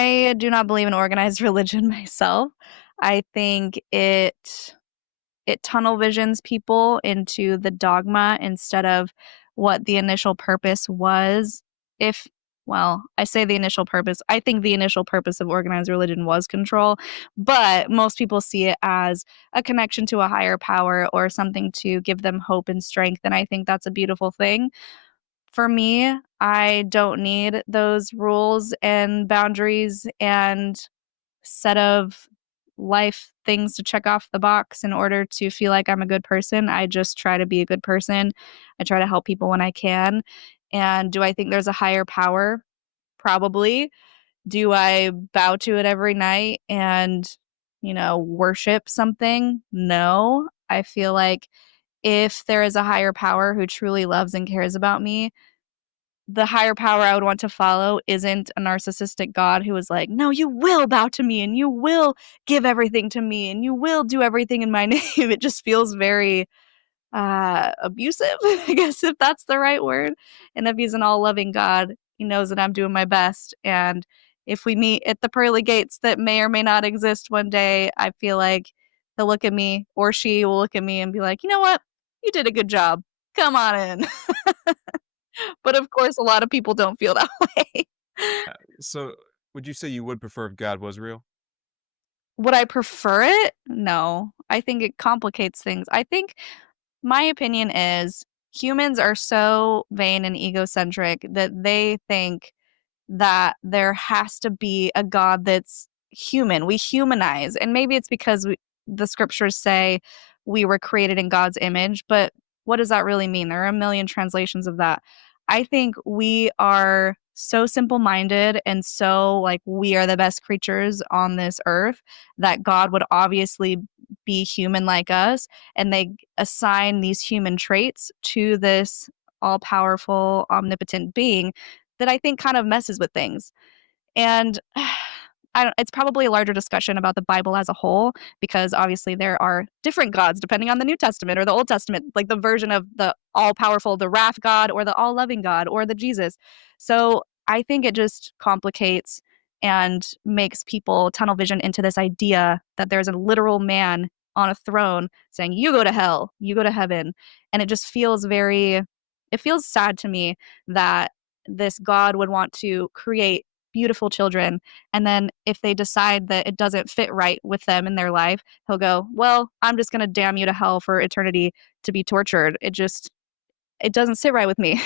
I do not believe in organized religion myself. I think it tunnel visions people into the dogma instead of what the initial purpose was. If well, I say the initial purpose. I think the initial purpose of organized religion was control, but most people see it as a connection to a higher power or something to give them hope and strength. And I think that's a beautiful thing. For me, I don't need those rules and boundaries and set of life things to check off the box in order to feel like I'm a good person. I just try to be a good person. I try to help people when I can. And do I think there's a higher power? Probably. Do I bow to it every night and, worship something? No. I feel like if there is a higher power who truly loves and cares about me, the higher power I would want to follow isn't a narcissistic God who is like, "No, you will bow to me, and you will give everything to me, and you will do everything in my name." It just feels very, abusive, I guess, if that's the right word, and if he's an all-loving God, he knows that I'm doing my best, and if we meet at the pearly gates that may or may not exist one day, I feel like he'll look at me, or she will look at me and be like, "You know what? You did a good job. Come on in." But, of course, a lot of people don't feel that way. So, would you say you would prefer if God was real? Would I prefer it? No. I think it complicates things. I think my opinion is humans are so vain and egocentric that they think that there has to be a God that's human. We humanize, and maybe it's because the scriptures say we were created in God's image, but what does that really mean? There are a million translations of that. I think we are so simple-minded and so like we are the best creatures on this earth that God would obviously be human like us, and they assign these human traits to this all-powerful, omnipotent being that I think kind of messes with things. And I don't it's probably a larger discussion about the Bible as a whole because obviously there are different gods depending on the New Testament or the Old Testament, like the version of the all powerful, the wrath God or the all loving God or the Jesus. So I think it just complicates and makes people tunnel vision into this idea that there's a literal man on a throne saying, "You go to hell, you go to heaven." And it just feels very it feels sad to me that this God would want to create beautiful children, and then if they decide that it doesn't fit right with them in their life, he'll go, "Well, I'm just gonna damn you to hell for eternity to be tortured." It doesn't sit right with me.